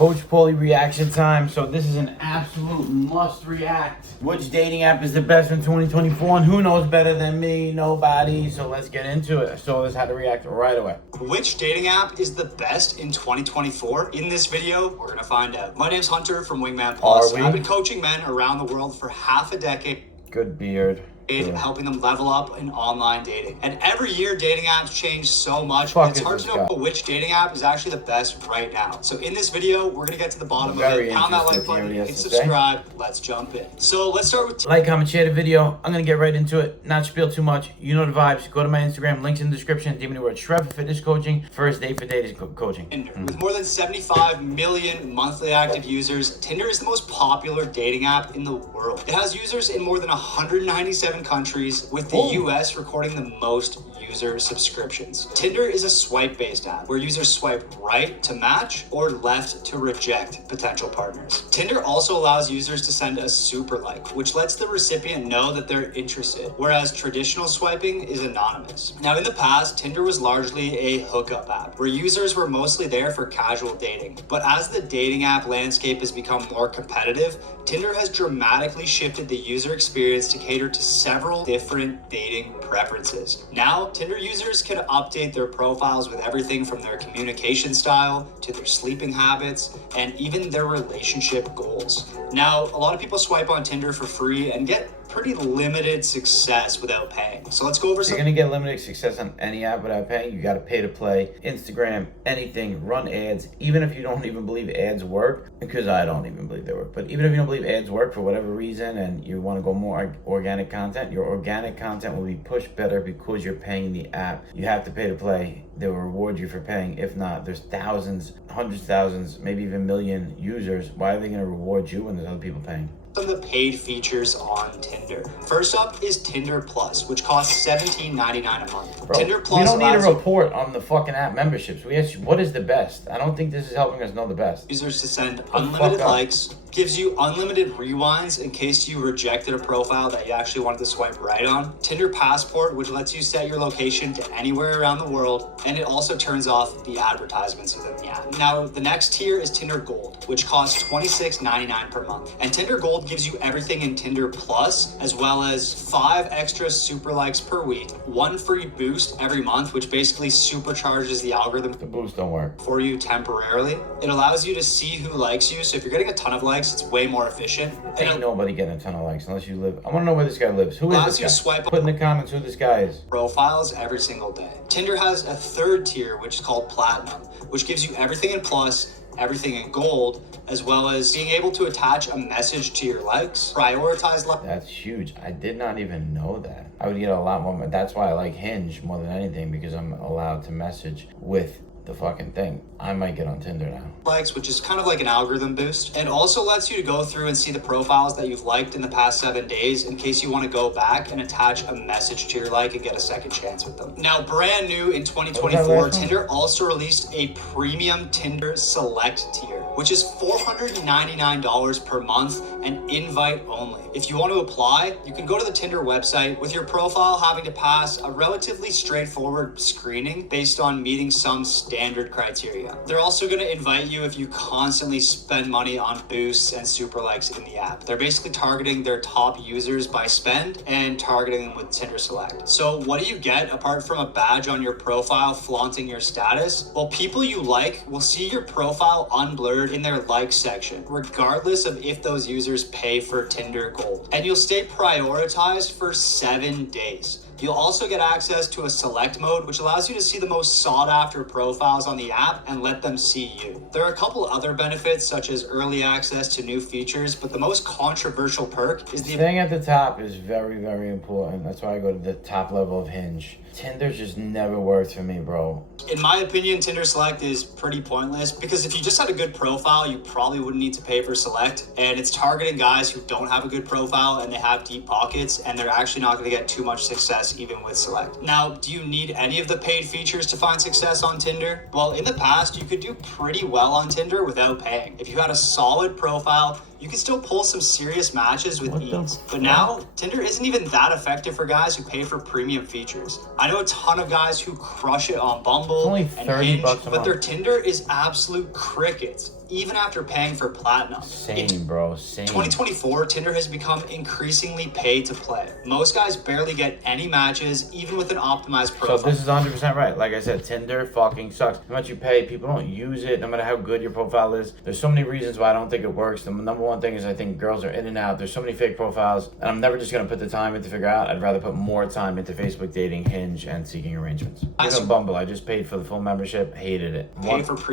Coach Paulie reaction time. So this is an absolute must react. Which dating app is the best in 2024? And who knows better than me? Nobody. So let's get into it. I saw this how to react right away. Which dating app is the best in 2024? In this video, we're gonna find out. My name's Hunter from Wingman Plus. I've been coaching men around the world for half a decade. Good beard. Helping them level up in online dating. And every year, dating apps change so much. It's hard to know which dating app is actually the best right now. So in this video, we're gonna get to the bottom of it. Pound that like button, hit subscribe. Let's jump in. So let's start with like, comment, share the video. I'm gonna get right into it. Not spiel too much. You know the vibes. Go to my Instagram. Links in the description. DM me the word Shred for fitness coaching. First date for dating coaching. Tinder. With more than 75 million monthly active users, Tinder is the most popular dating app in the world. It has users in more than 197 countries, with the US recording the most user subscriptions. Tinder is a swipe-based app where users swipe right to match or left to reject potential partners. Tinder also allows users to send a super like, which lets the recipient know that they're interested, whereas traditional swiping is anonymous. Now, in the past, Tinder was largely a hookup app where users were mostly there for casual dating. But as the dating app landscape has become more competitive, Tinder has dramatically shifted the user experience to cater to several different dating preferences. Now, Tinder users can update their profiles with everything from their communication style to their sleeping habits and even their relationship goals. Now, a lot of people swipe on Tinder for free and get pretty limited success without paying. So let's go over some. You're gonna get limited success on any app without paying. You gotta pay to play. Instagram, anything, run ads. Even if you don't even believe ads work, because I don't even believe they work, but even if you don't believe ads work for whatever reason and you wanna go more organic content, your organic content will be pushed better because you're paying the app. You have to pay to play. They will reward you for paying. If not, there's thousands, hundreds of thousands, maybe even million users. Why are they gonna reward you when there's other people paying? Some of the paid features on Tinder. First up is Tinder Plus, which costs $17.99 a month. Bro, Tinder Plus. We don't need a report on the fucking app memberships. We ask you, what is the best? I don't think this is helping us know the best. Users to send unlimited likes, gives you unlimited rewinds in case you rejected a profile that you actually wanted to swipe right on. Tinder Passport, which lets you set your location to anywhere around the world, and it also turns off the advertisements within the app. Now, the next tier is Tinder Gold, which costs $26.99 per month. And Tinder Gold gives you everything in Tinder Plus, as well as 5 extra super likes per week, 1 free boost every month, which basically supercharges the algorithm. The boost don't work for you temporarily. It allows you to see who likes you. So if you're getting a ton of likes, it's way more efficient. Ain't nobody getting a ton of likes unless you live. I want to know where this guy lives. Who is this guy? Swipe Put in the comments who this guy is. Profiles every single day. Tinder has a third tier, which is called Platinum, which gives you everything in Plus, everything in Gold, as well as being able to attach a message to your likes, prioritize likes. That's huge. I did not even know that. I would get a lot more. That's why I like Hinge more than anything, because I'm allowed to message with the fucking thing. I might get on Tinder now. Likes, which is kind of like an algorithm boost, and also lets you to go through and see the profiles that you've liked in the past 7 days in case you want to go back and attach a message to your like and get a second chance with them. Now, brand new in 2024, Tinder also released a premium Tinder Select tier, which is $499 per month and invite only. If you want to apply, you can go to the Tinder website with your profile having to pass a relatively straightforward screening based on meeting some standard criteria. They're also going to invite you if you constantly spend money on boosts and super likes in the app. They're basically targeting their top users by spend and targeting them with Tinder Select. So what do you get apart from a badge on your profile flaunting your status? Well, people you like will see your profile unblurred in their like section, regardless of if those users pay for Tinder Gold. And you'll stay prioritized for 7 days. You'll also get access to a select mode, which allows you to see the most sought after profiles on the app and let them see you. There are a couple other benefits, such as early access to new features, but the most controversial perk is the staying at the top is very, very important. That's why I go to the top level of Hinge. Tinder just never worked for me, bro. In my opinion, Tinder Select is pretty pointless because if you just had a good profile, you probably wouldn't need to pay for Select. And it's targeting guys who don't have a good profile and they have deep pockets, and they're actually not going to get too much success even with Select. Now, do you need any of the paid features to find success on Tinder? Well, in the past, you could do pretty well on Tinder without paying. If you had a solid profile, you can still pull some serious matches with ease. But now, Tinder isn't even that effective for guys who pay for premium features. I know a ton of guys who crush it on Bumble only and 30 Hinge, bucks a but month. their Tinder is absolute crickets. even after paying for platinum. Same, bro, same. 2024, Tinder has become increasingly pay to play. Most guys barely get any matches, even with an optimized profile. So this is 100% right. Like I said, Tinder fucking sucks. How much you pay, people don't use it, no matter how good your profile is. There's so many reasons why I don't think it works. The number one thing is I think girls are in and out. There's so many fake profiles, and I'm never just gonna put the time in to figure out. I'd rather put more time into Facebook dating, Hinge, and seeking arrangements. Even Bumble, I just paid for the full membership, hated it.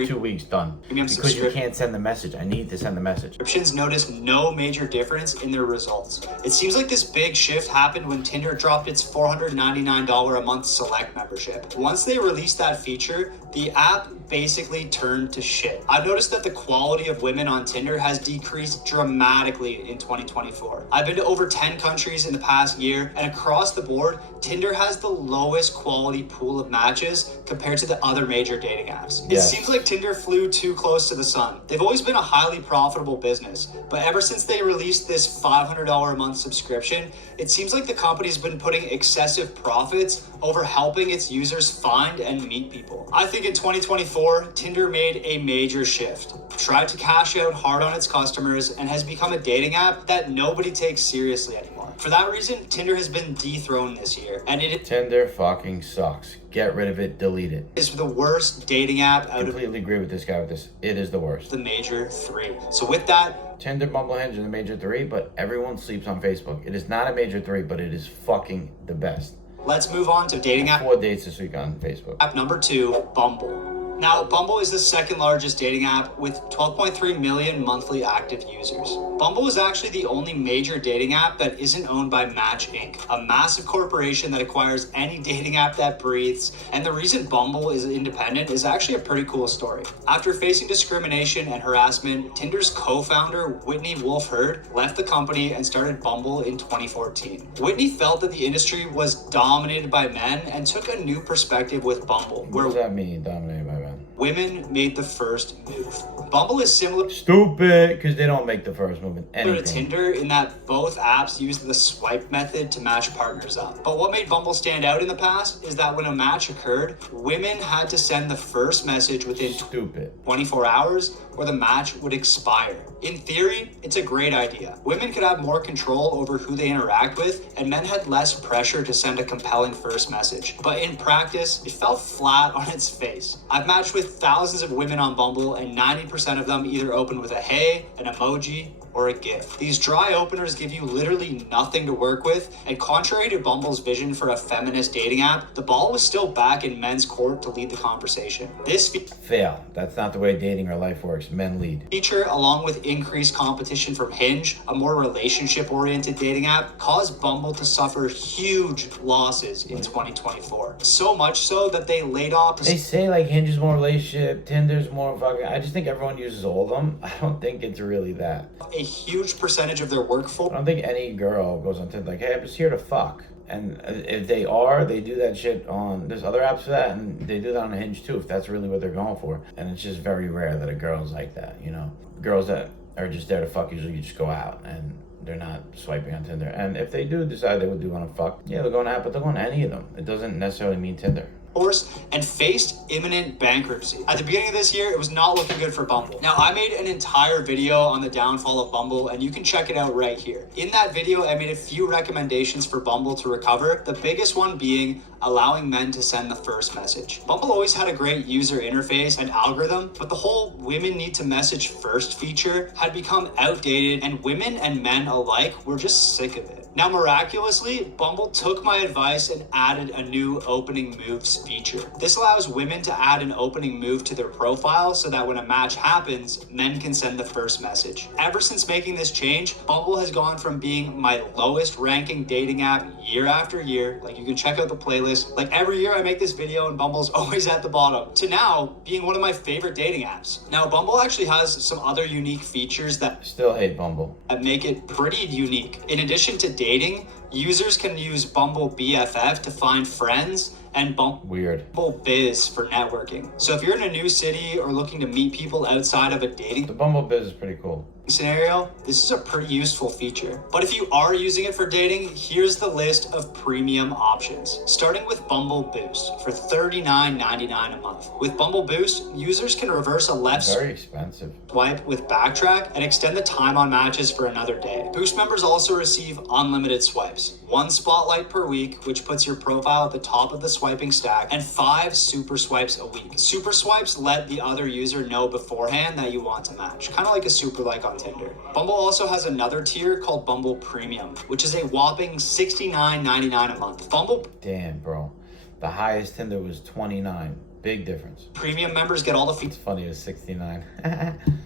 2 weeks done. Because you can't send the message. I need to send the message. Subscriptions noticed no major difference in their results. It seems like this big shift happened when Tinder dropped its $499 a month Select membership. Once they released that feature, the app basically turned to shit. I've noticed that the quality of women on Tinder has decreased dramatically in 2024. I've been to over 10 countries in the past year, and across the board, Tinder has the lowest quality pool of matches compared to the other major dating apps. Yes. It seems like Tinder flew too close to the sun. They've always been a highly profitable business, but ever since they released this $500 a month subscription, it seems like the company's been putting excessive profits over helping its users find and meet people. I think in 2024, Tinder made a major shift, tried to cash out hard on its customers, and has become a dating app that nobody takes seriously anymore. For that reason, Tinder has been dethroned this year, and Tinder fucking sucks. Get rid of it, delete it. Is the worst dating app I completely agree with this guy with this. It is the worst. The major three. So with that, Tinder, Bumble, Hinge are the major three, but everyone sleeps on Facebook. It is not a major three, but it is fucking the best. Let's move on to dating app. 4 dates this week on Facebook. App number 2, Bumble. Now, Bumble is the second largest dating app with 12.3 million monthly active users. Bumble is actually the only major dating app that isn't owned by Match Inc., a massive corporation that acquires any dating app that breathes. And the reason Bumble is independent is actually a pretty cool story. After facing discrimination and harassment, Tinder's co-founder, Whitney Wolfe Herd, left the company and started Bumble in 2014. Whitney felt that the industry was dominated by men and took a new perspective with Bumble. What does that mean, dominated by men? Women made the first move. Bumble is similar Stupid, because they don't make the first move in to anything. Tinder in that both apps use the swipe method to match partners up. But what made Bumble stand out in the past is that when a match occurred, women had to send the first message within 24 hours or the match would expire. In theory, it's a great idea. Women could have more control over who they interact with, and men had less pressure to send a compelling first message. But in practice, it fell flat on its face. I've matched with thousands of women on Bumble, and 90% of them either open with a hey, an emoji, or a GIF. These dry openers give you literally nothing to work with, and contrary to Bumble's vision for a feminist dating app, the ball was still back in men's court to lead the conversation. This Fail. That's not the way dating or life works. Men lead. Feature, along with increased competition from Hinge, a more relationship-oriented dating app, caused Bumble to suffer huge losses in 2024. So much so that they laid off. They say like Hinge is more relationship, Tinder's more fucking. I just think everyone uses all of them. I don't think it's really that. A huge percentage of their workforce. I don't think any girl goes on Tinder like, hey, I'm just here to fuck. And if they are, they do that shit on, there's other apps for that, and they do that on Hinge too, if that's really what they're going for. And it's just very rare that a girl's like that, you know? Girls that are just there to fuck usually just go out, and they're not swiping on Tinder. And if they do decide they would do want to fuck, yeah, they'll go on an app, but they'll go on any of them. It doesn't necessarily mean Tinder. And faced imminent bankruptcy. At the beginning of this year, it was not looking good for Bumble. Now, I made an entire video on the downfall of Bumble, and you can check it out right here. In that video, I made a few recommendations for Bumble to recover, the biggest one being allowing men to send the first message. Bumble always had a great user interface and algorithm, but the whole women need to message first feature had become outdated, and women and men alike were just sick of it. Now, miraculously, Bumble took my advice and added a new opening moves feature. This allows women to add an opening move to their profile so that when a match happens, men can send the first message. Ever since making this change, Bumble has gone from being my lowest ranking dating app year after year, like you can check out the playlist, like every year I make this video and Bumble's always at the bottom, to now being one of my favorite dating apps. Now, Bumble actually has some other unique features that still hate Bumble, that make it pretty unique. In addition to dating, users can use Bumble BFF to find friends and Bumble Biz for networking. So if you're in a new city or looking to meet people outside of a dating, the Bumble Biz is pretty cool. scenario, this is a pretty useful feature. But if you are using it for dating, here's the list of premium options. Starting with Bumble Boost for $39.99 a month. With Bumble Boost, users can reverse a left Very expensive swipe with Backtrack and extend the time on matches for another day. Boost members also receive unlimited swipes, 1 spotlight per week, which puts your profile at the top of the swiping stack, and 5 super swipes a week. Super swipes let the other user know beforehand that you want to match, kind of like a super like on Tinder. Bumble also has another tier called Bumble Premium, which is a whopping $69.99 a month. Bumble Damn, bro. The highest Tinder was 29. Big difference. Premium members get all the It's funny, it was 69.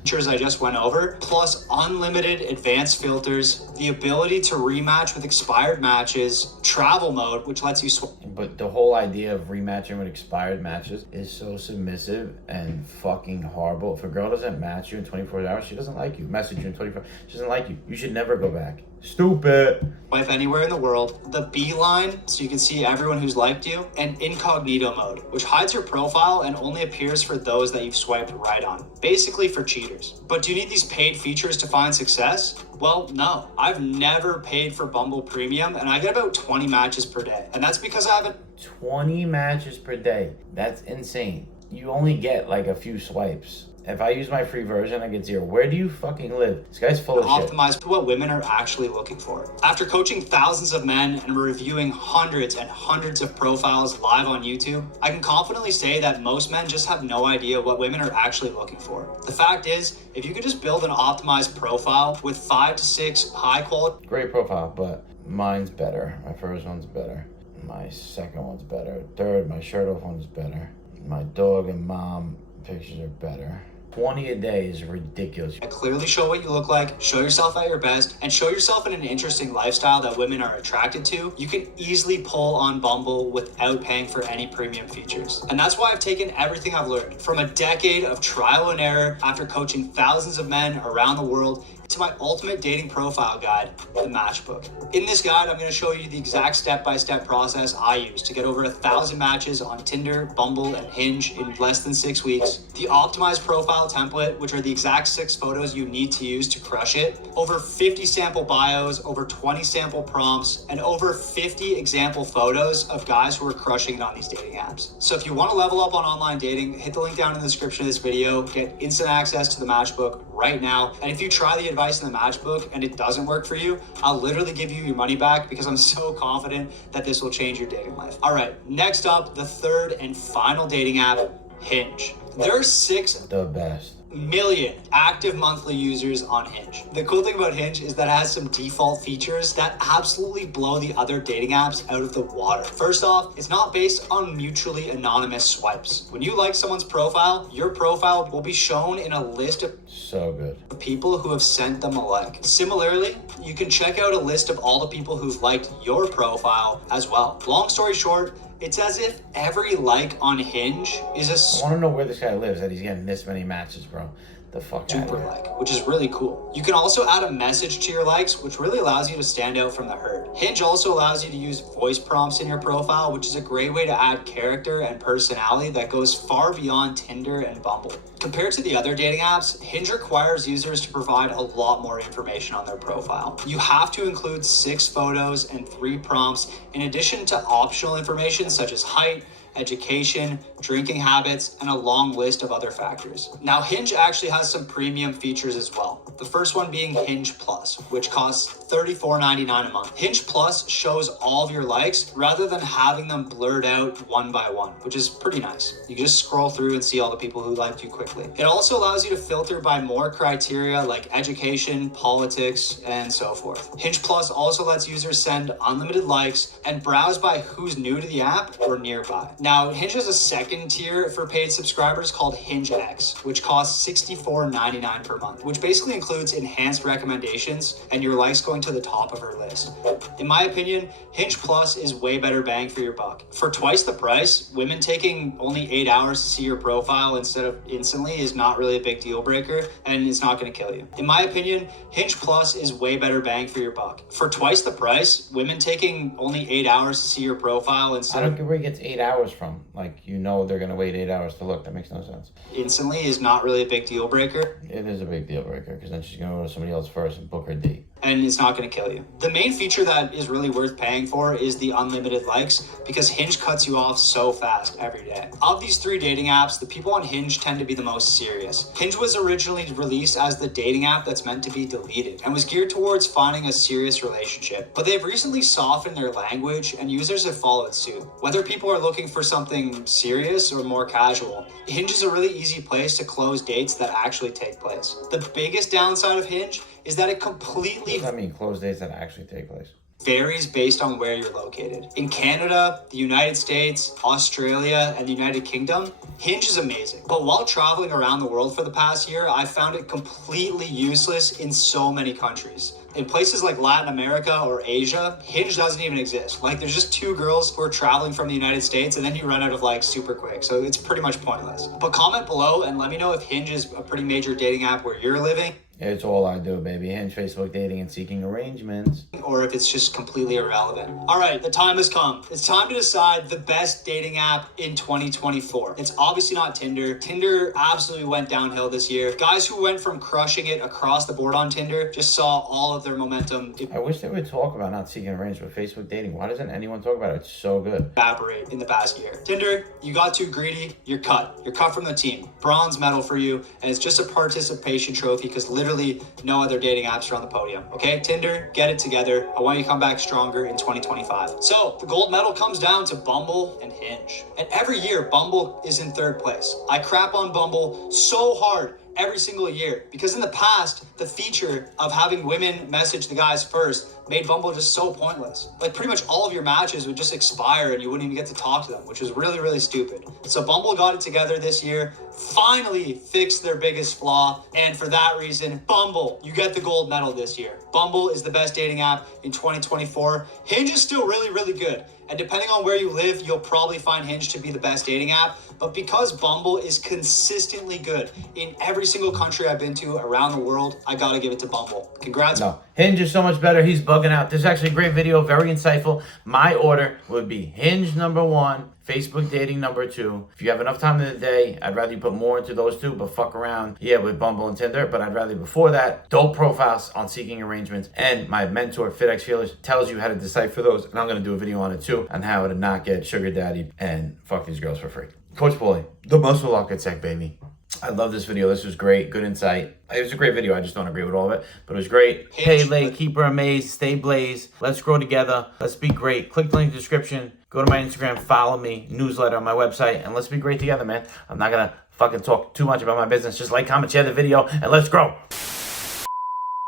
features I just went over, plus unlimited advanced filters, the ability to rematch with expired matches, travel mode, which lets you But the whole idea of rematching with expired matches is so submissive and fucking horrible. If a girl doesn't match you in 24 hours, she doesn't like you. Message you in 24 hours, she doesn't like you. You should never go back. Stupid. swipe anywhere in the world, the beeline, so you can see everyone who's liked you, and incognito mode, which hides your profile and only appears for those that you've swiped right on. Basically for cheaters. But do you need these paid features to find success? Well, no. I've never paid for Bumble Premium, and I get about 20 matches per day. And that's because I haven't 20 matches per day. That's insane. You only get like a few swipes. If I use my free version, I get 0. Where do you fucking live? This guy's full of shit. optimized to what women are actually looking for. After coaching thousands of men and reviewing hundreds and hundreds of profiles live on YouTube, I can confidently say that most men just have no idea what women are actually looking for. The fact is, if you could just build an optimized profile with 5 to 6 high quality... Great profile, but mine's better. My first one's better. My second one's better. Third, my shirt off one's better. My dog and mom pictures are better. 20 a day is ridiculous. Clearly show what you look like, show yourself at your best, and show yourself in an interesting lifestyle that women are attracted to. You can easily pull on Bumble without paying for any premium features. And that's why I've taken everything I've learned from a decade of trial and error after coaching thousands of men around the world to my ultimate dating profile guide, the Matchbook. In this guide, I'm going to show you the exact step-by-step process I use to get over 1,000 matches on Tinder, Bumble, and Hinge in less than 6 weeks, the optimized profile template, which are the exact 6 photos you need to use to crush it, over 50 sample bios, over 20 sample prompts, and over 50 example photos of guys who are crushing it on these dating apps. So if you want to level up on online dating, hit the link down in the description of this video, get instant access to the Matchbook right now. And if you try the advice in the Matchbook and it doesn't work for you, I'll literally give you your money back because I'm so confident that this will change your dating life. All right, next up, the third and final dating app, Hinge. There are 6 The best. million active monthly users on Hinge. The cool thing about Hinge is that it has some default features that absolutely blow the other dating apps out of the water. First off, it's not based on mutually anonymous swipes. When you like someone's profile, your profile will be shown in a list of So good. people who have sent them a like. Similarly, you can check out a list of all the people who've liked your profile as well. Long story short, it's as if every like on Hinge is a I want to know where this guy lives that he's getting this many matches, bro. The fuck out super of here. like, which is really cool. You can also add a message to your likes, which really allows you to stand out from the herd. Hinge also allows you to use voice prompts in your profile, which is a great way to add character and personality that goes far beyond Tinder and Bumble. Compared to the other dating apps, Hinge requires users to provide a lot more information on their profile. You have to include 6 photos and 3 prompts, in addition to optional information such as height, education, drinking habits, and a long list of other factors. Now, Hinge actually has some premium features as well. The first one being Hinge Plus, which costs $34.99 a month. Hinge Plus shows all of your likes rather than having them blurred out one by one, which is pretty nice. You can just scroll through and see all the people who liked you quickly. It also allows you to filter by more criteria like education, politics, and so forth. Hinge Plus also lets users send unlimited likes and browse by who's new to the app or nearby. Now, Hinge has a second tier for paid subscribers called Hinge X, which costs $64.99 per month, which basically includes enhanced recommendations and your likes going to the top of her list. In my opinion, Hinge Plus is way better bang for your buck. For twice the price, women taking only 8 hours to see your profile instead of instantly is not really a big deal breaker, and it's not going to kill you. In my opinion, Hinge Plus is way better bang for your buck. For twice the price, women taking only 8 hours to see your profile I instead don't of get where he gets 8 hours from. Like, you know they're going to wait 8 hours to look. That makes no sense. instantly is not really a big deal breaker. It is a big deal breaker because then then she's gonna go to somebody else first and book her date. And it's not going to kill you. The main feature that is really worth paying for is the unlimited likes, because Hinge cuts you off so fast every day. Of these 3 dating apps, the people on Hinge tend to be the most serious. Hinge was originally released as the dating app that's meant to be deleted and was geared towards finding a serious relationship. But they've recently softened their language and users have followed suit. Whether people are looking for something serious or more casual, Hinge is a really easy place to close dates that actually take place. The biggest downside of Hinge is that it completely What does that mean, close dates that actually take place? varies based on where you're located. In Canada, the United States, Australia, and the United Kingdom, Hinge is amazing. But while traveling around the world for the past year, I found it completely useless in so many countries. In places like Latin America or Asia, Hinge doesn't even exist. Like, there's just 2 girls who are traveling from the United States, and then you run out of likes super quick. So it's pretty much pointless. But comment below and let me know if Hinge is a pretty major dating app where you're living. It's all I do, baby. Hinge, Facebook dating, and seeking arrangements. Or if it's just completely irrelevant. All right, the time has come. It's time to decide the best dating app in 2024. It's obviously not Tinder. Tinder absolutely went downhill this year. Guys who went from crushing it across the board on Tinder just saw all of their momentum I wish they would talk about not seeking arrangements with Facebook dating. Why doesn't anyone talk about it? It's so good. evaporate in the past year. Tinder, you got too greedy, you're cut. You're cut from the team. Bronze medal for you, and it's just a participation trophy because literally no other dating apps are on the podium. Okay, Tinder, get it together. I want you to come back stronger in 2025. So the gold medal comes down to Bumble and Hinge. And every year, Bumble is in 3rd place. I crap on Bumble so hard every single year because in the past, the feature of having women message the guys first made Bumble just so pointless. Like, pretty much all of your matches would just expire and you wouldn't even get to talk to them, which was really, really stupid. So Bumble got it together this year, finally fixed their biggest flaw, and for that reason, Bumble, you get the gold medal this year. Bumble is the best dating app in 2024. Hinge is still really, really good. And depending on where you live, you'll probably find Hinge to be the best dating app. But because Bumble is consistently good in every single country I've been to around the world, I gotta give it to Bumble. Congrats. No, Hinge is so much better. He's bugging out. This is actually a great video, very insightful. My order would be Hinge number 1, Facebook dating number 2. If you have enough time in the day, I'd rather you put more into those 2, but fuck around, with Bumble and Tinder. But I'd rather before that, dope profiles on seeking arrangements. And my mentor, FitX Feelers, tells you how to decipher those. And I'm going to do a video on it too, on how to not get sugar daddy and fuck these girls for free. Coach Paulie, the muscle lock at Sec, baby. I love this video. This was great. Good insight. It was a great video. I just don't agree with all of it, but it was great. Pay late, keep her amazed, stay blaze. Let's grow together. Let's be great. Click the link in the description. Go to my Instagram, follow me, newsletter on my website, and let's be great together, man. I'm not going to fucking talk too much about my business. Just like, comment, share the video, and let's grow.